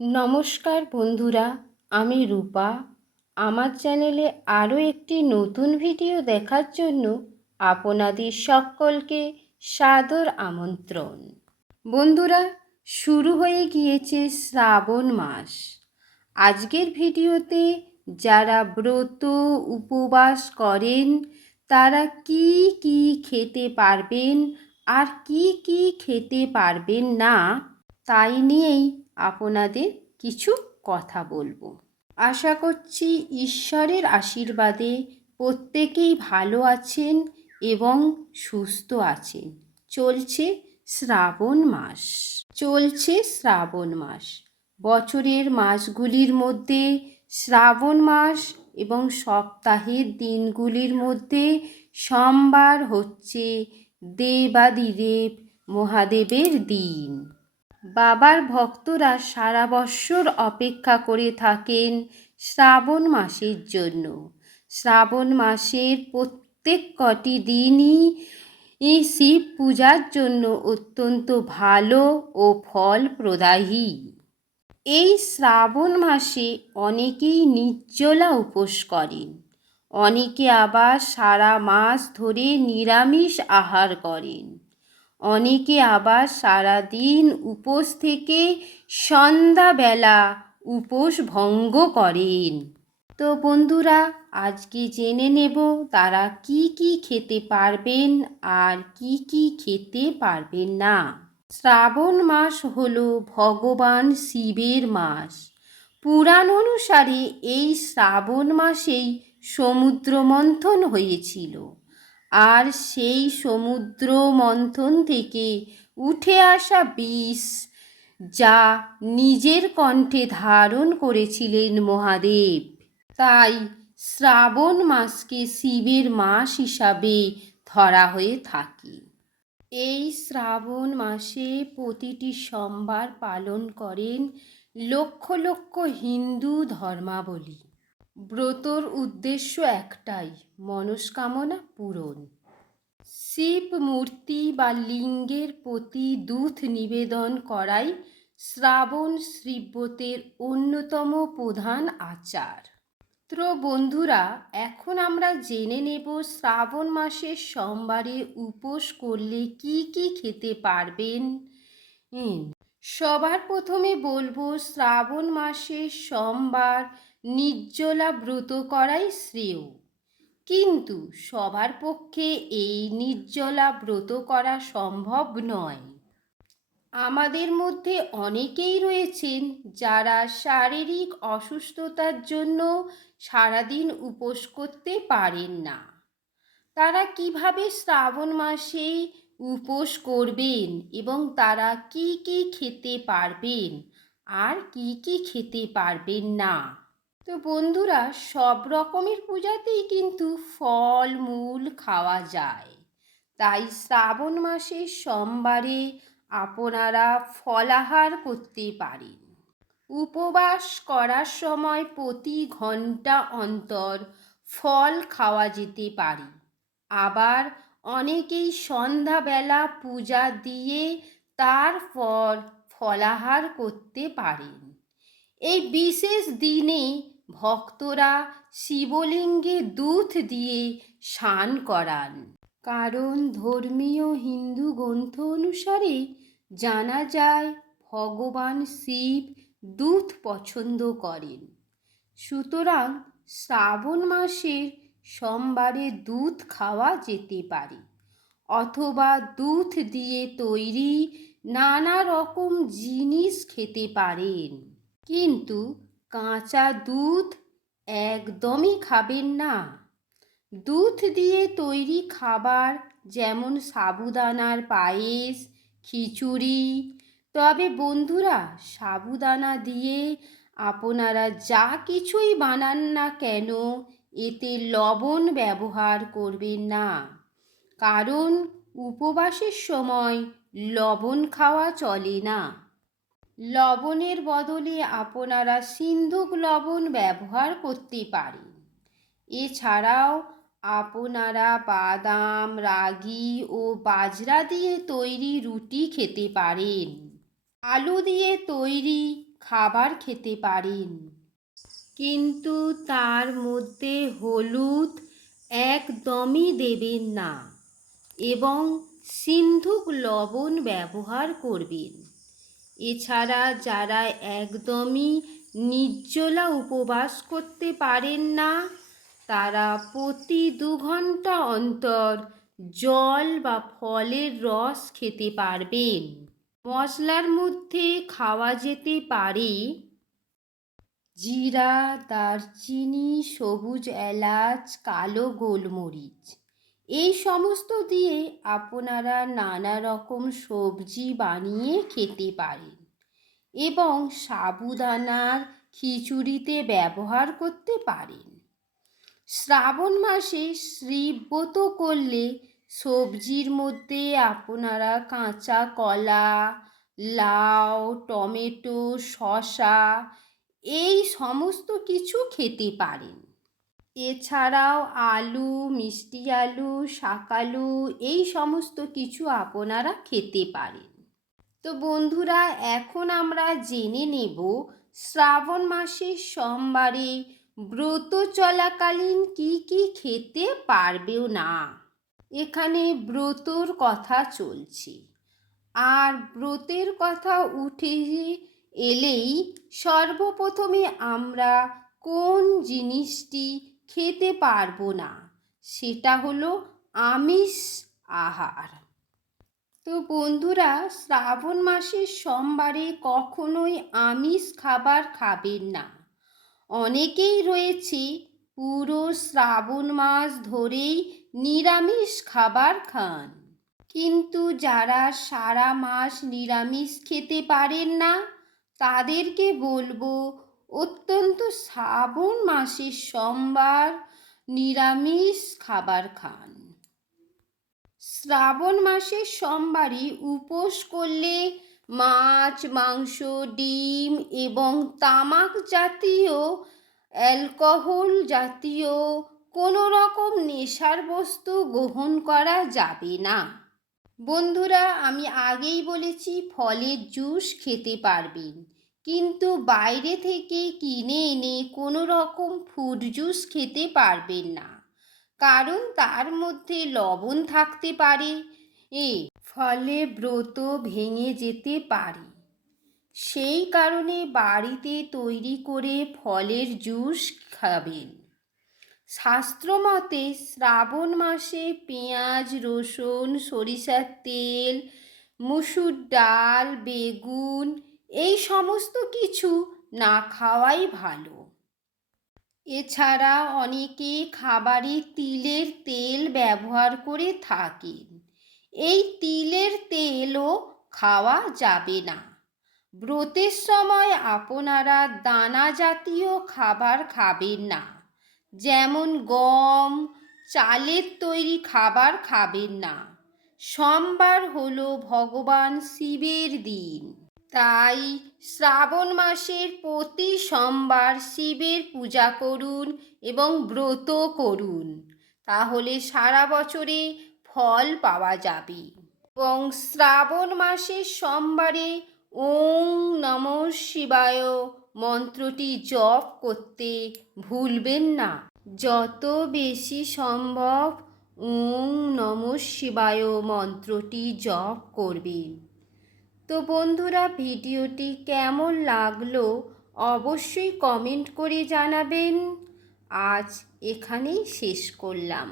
নমস্কার বন্ধুরা, আমি রূপা। আমার চ্যানেলে আরও একটি নতুন ভিডিও দেখার জন্য আপনাদের সকলকে সাদর আমন্ত্রণ। বন্ধুরা, শুরু হয়ে গিয়েছে শ্রাবণ মাস। আজকের ভিডিওতে যারা ব্রত উপবাস করেন, তারা কি কি খেতে পারবেন আর কি কি খেতে পারবেন না, তাই নিয়েই আপনাদের কিছু কথা বলব। আশা করছি ঈশ্বরের আশীর্বাদে প্রত্যেকেই ভালো আছেন এবং সুস্থ আছেন। চলছে শ্রাবণ মাস। চলছে শ্রাবণ মাস। বছরের মাসগুলির মধ্যে শ্রাবণ মাস এবং সপ্তাহের দিনগুলির মধ্যে সোমবার হচ্ছে দেবাদিদেব মহাদেবের দিন। বাবার ভক্তরা সারা বৎসর অপেক্ষা করে থাকেন শ্রাবণ মাসের জন্য। শ্রাবণ মাসের প্রত্যেক কটি দিনই এই শিব পূজার জন্য অত্যন্ত ভালো ও ফলপ্রদায়ী। এই শ্রাবণ মাসে অনেকেই নির্জলা উপোস করেন, অনেকে আবার সারা মাস ধরে নিরামিষ আহার করেন। অনেকে আবার সারা দিন উপোস থেকে সন্ধ্যাবেলা উপোস ভঙ্গ করেন। তো বন্ধুরা, আজকে জেনে নেব তারা কি কি খেতে পারবেন আর কি কি খেতে পারবেন না। শ্রাবণ মাস হল ভগবান শিবের মাস। পুরাণ অনুসারে এই শ্রাবণ মাসেই সমুদ্র মন্থন হয়েছিল। আর সেই সমুদ্র মন্থন থেকে উঠে আসা বিষ, যা নিজের কণ্ঠে ধারণ করেছিলেন মহাদেব। তাই শ্রাবণ মাসকে শিবের মাস হিসাবে ধরা হয়ে থাকে। এই শ্রাবণ মাসে প্রতিটি সোমবার পালন করেন লক্ষ লক্ষ হিন্দু ধর্মাবলী ব্রতর উদ্দেশ্য একটাই, মনস্কামনা পূরণ। শিব মূর্তি বা লিঙ্গের প্রতি দুধ নিবেদন করাই শ্রাবণ শ্রীব্রতের অন্যতম প্রধান আচার। তো বন্ধুরা, এখন আমরা জেনে নেব শ্রাবণ মাসের সোমবারে উপোস করলে কি কি খেতে পারবেন। সবার প্রথমে বলব, শ্রাবণ মাসের সোমবার নির্জলা ব্রত করাই শ্রেয়। কিন্তু সবার পক্ষে এই নির্জলা ব্রত করা সম্ভব নয়। আমাদের মধ্যে অনেকেই রয়েছেন যারা শারীরিক অসুস্থতার জন্য সারাদিন উপোস করতে পারেন না। তারা কীভাবে শ্রাবণ মাসে উপোস করবেন এবং তারা কি কি খেতে পারবেন, আর কি কি খেতে পারবেন না? তো বন্ধুরা, সব রকমের পূজাতেই কিন্তু ফল, মূল খাওয়া যায়। তাই শ্রাবণ মাসের সোমবারে আপনারা ফলাহার করতে পারেন। উপবাস করার সময় প্রতি ঘণ্টা অন্তর ফল খাওয়া যেতে পারে। আবার অনেকেই সন্ধ্যাবেলা পূজা দিয়ে তারপর ফলাহার করতে পারেন। এই বিশেষ দিনে ভক্তরা শিবলিঙ্গে দুধ দিয়ে স্নান করান। কারণ ধর্মীয় হিন্দু গ্রন্থ অনুসারে জানা যায়, ভগবান শিব দুধ পছন্দ করেন। সুতরাং শ্রাবণ মাসের সোমবারে দুধ খাওয়া যেতে পারে, অথবা দুধ দিয়ে তৈরি নানা রকম জিনিস খেতে পারেন। কিন্তু কাঁচা দুধ একদমই খাবেন না। দুধ দিয়ে তৈরি খাবার যেমন সাবুদানার পায়েস, খিচুড়ি, তবে বন্ধুরা সাবুদানা দিয়ে আপনারা যা কিছুই বানান না কেন, এতে লবণ ব্যবহার করবেন না। কারণ উপবাসের সময় লবণ খাওয়া চলে না। লবণের বদলে আপনারা সিন্ধুক লবণ ব্যবহার করতে পারেন। এছাড়াও আপনারা বাদাম, রাগি ও বাজরা দিয়ে তৈরি রুটি খেতে পারেন। আলু দিয়ে তৈরি খাবার খেতে পারেন। কিন্তু তার মধ্যে হলুদ একদমই দেবেন না এবং সিন্ধুক লবণ ব্যবহার করবেন। এছাড়া যারা একদমই নির্জলা উপবাস করতে পারেন না, তারা প্রতি দু ঘণ্টা অন্তর জল বা ফলের রস খেতে পারবেন। মশলার মধ্যে খাওয়া যেতে পারে জিরা, দারচিনি, সবুজ এলাচ, কালো গোলমরিচ। এই সমস্ত দিয়ে আপনারা নানা রকম সবজি বানিয়ে খেতে পারেন এবং সাবুদানার খিচুড়িতে ব্যবহার করতে পারেন। শ্রাবণ মাসে শ্রীব্রত করলে সবজির মধ্যে আপনারা কাঁচা কলা, লাউ, টমেটো, শসা, এই সমস্ত কিছু খেতে পারেন। এছাড়াও আলু, মিষ্টি আলু শাকালু এই সমস্ত কিছু আপনারা খেতে পারেন। তো বন্ধুরা, এখন আমরা জেনে নেব শ্রাবণ মাসের সোমবারে ব্রত চলাকালীন কি কি খেতে পারবেও না। এখানে ব্রতর কথা চলছে। আর ব্রতের কথা উঠে এলেই সর্বপ্রথমে আমরা কোন জিনিসটি খেতে পারব না। সেটা হলো আমিষ আহার। তো বন্ধুরা, শ্রাবণ মাসের সোমবারে কখনোই আমিষ খাবার খাবেন না। অনেকেই রয়েছে পুরো শ্রাবণ মাস ধরেই নিরামিষ খাবার খান। কিন্তু যারা সারা মাস নিরামিষ খেতে পারেন না, তাদেরকে বলব অত্যন্ত শ্রাবণ মাসের সোমবার নিরামিষ খাবার খান। শ্রাবণ মাসের সোমবারই উপোস করলে মাছ, মাংস, ডিম এবং তামাক জাতীয়, অ্যালকোহল জাতীয় কোনো রকম নেশার বস্তু গ্রহণ করা যাবে না। বন্ধুরা, আমি আগেই বলেছি, ফলের জুস খেতে পারবেন। কিন্তু বাইরে থেকে কিনে এনে কোনো রকম ফ্রুট জুস খেতে পারবেন না। কারণ তার মধ্যে লবণ থাকতে পারে, এ ফলে ব্রত ভেঙে যেতে পারে। সেই কারণে বাড়িতে তৈরি করে ফলের জুস খাবেন। শাস্ত্রমতে শ্রাবণ মাসে পেঁয়াজ, রসুন, সরিষার তেল, মুসুর ডাল, বেগুন এই সমস্ত কিছু না খাওয়াই ভালো। এছাড়া অনেকে খাবারে তিলের তেল ব্যবহার করে থাকেন। এই তিলের তেলও খাওয়া যাবে না। ব্রতের সময় আপনারা দানা জাতীয় খাবার খাবেন না। যেমন গম, চালের তৈরি খাবার খাবেন না। সোমবার হলো ভগবান শিবের দিন। তাই শ্রাবণ মাসের প্রতি সোমবার শিবের পূজা করুন এবং ব্রত করুন। তাহলে সারা বছরে ফল পাওয়া যাবে। এবং শ্রাবণ মাসের সোমবারে ওং নম শিবায় মন্ত্রটি জপ করতে ভুলবেন না। যত বেশি সম্ভব ওং নম শিবায় মন্ত্রটি জপ করবেন। তো বন্ধুরা ভিডিওটি কেমন লাগল অবশ্যই কমেন্ট করে জানাবেন। আজ এখানেই শেষ করলাম।